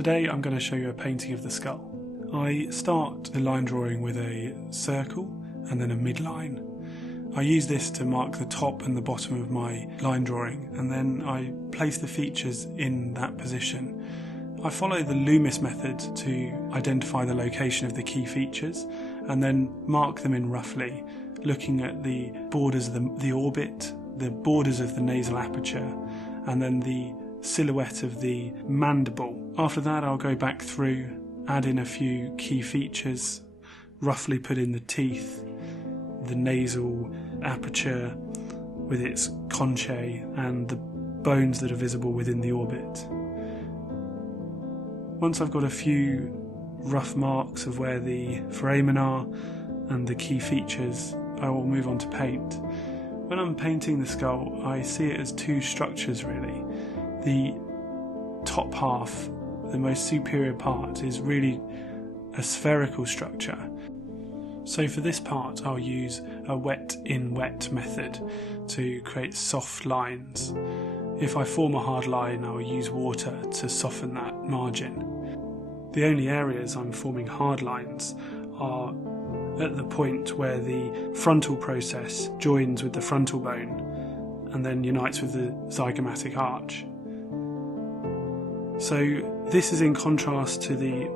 Today I'm going to show you a painting of the skull. I start the line drawing with a circle and then a midline. I use this to mark the top and the bottom of my line drawing, and then I place the features in that position. I follow the Loomis method to identify the location of the key features and then mark them in roughly, looking at the borders of the orbit, the borders of the nasal aperture, and then the silhouette of the mandible. After that I'll go back through, add in a few key features, roughly put in the teeth, the nasal aperture with its conchae and the bones that are visible within the orbit. Once I've got a few rough marks of where the foramen are and the key features, I will move on to paint. When I'm painting the skull, I see it as two structures really. The top half, the most superior part, is really a spherical structure. So for this part I'll use a wet-in-wet method to create soft lines. If I form a hard line, I'll use water to soften that margin. The only areas I'm forming hard lines are at the point where the frontal process joins with the frontal bone and then unites with the zygomatic arch. So this is in contrast to the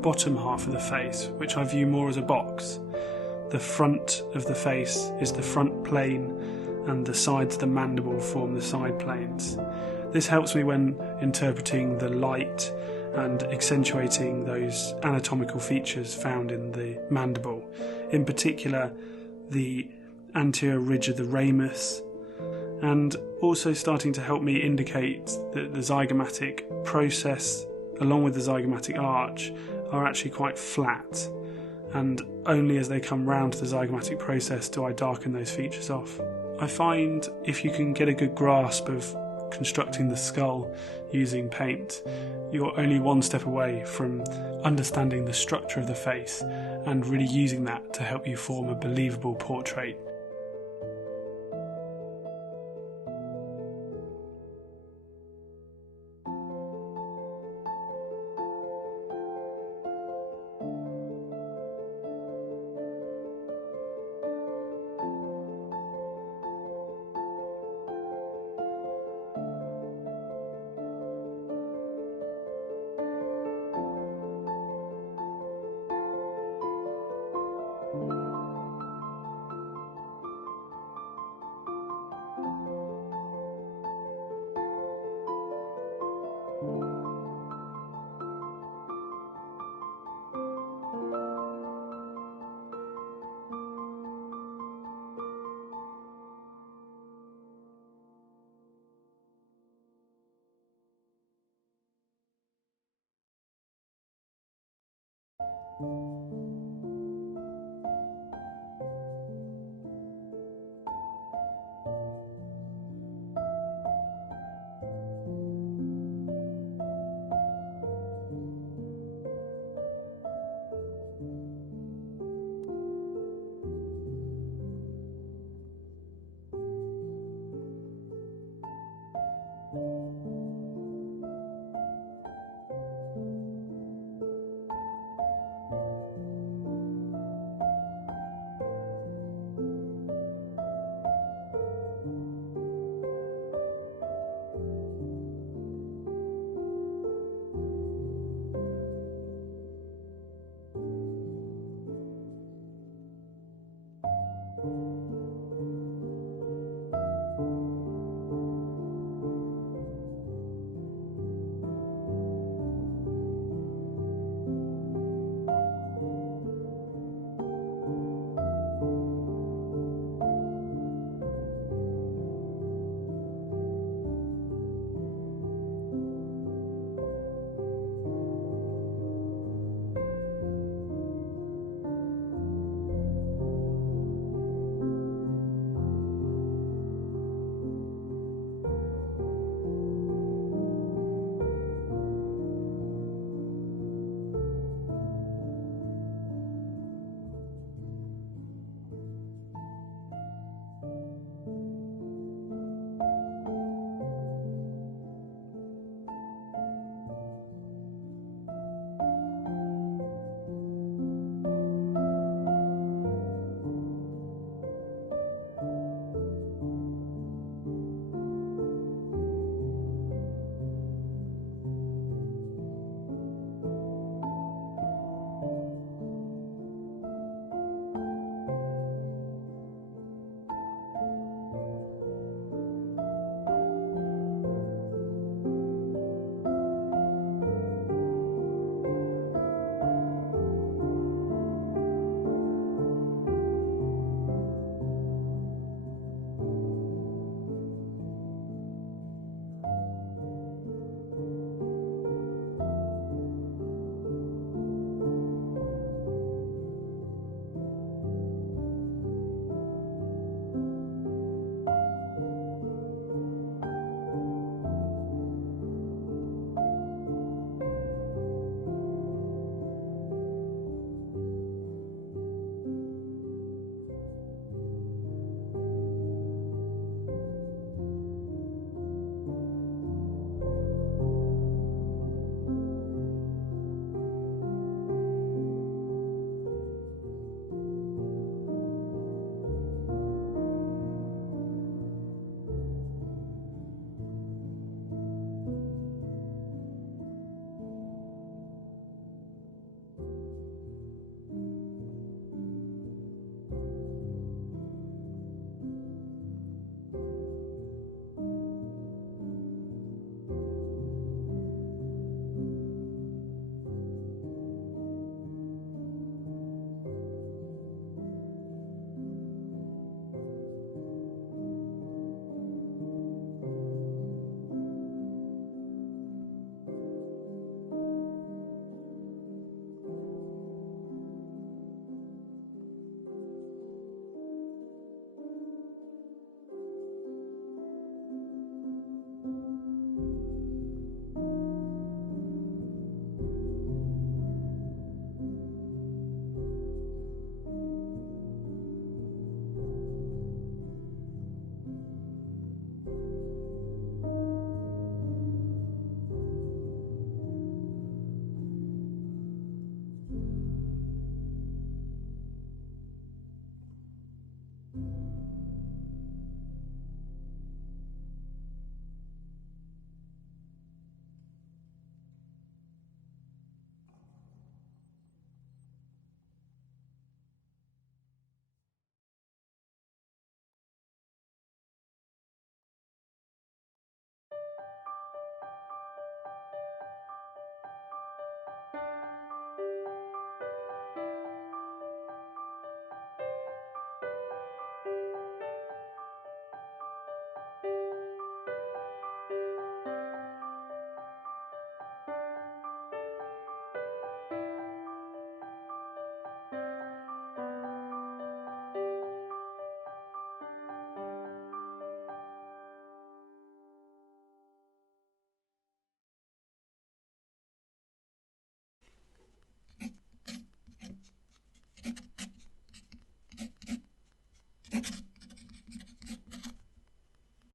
bottom half of the face, which I view more as a box. The front of the face is the front plane and the sides of the mandible form the side planes. This helps me when interpreting the light and accentuating those anatomical features found in the mandible, in particular the anterior ridge of the ramus, and also starting to help me indicate that the zygomatic process along with the zygomatic arch are actually quite flat, and only as they come round to the zygomatic process do I darken those features off. I find if you can get a good grasp of constructing the skull using paint, you're only one step away from understanding the structure of the face and really using that to help you form a believable portrait.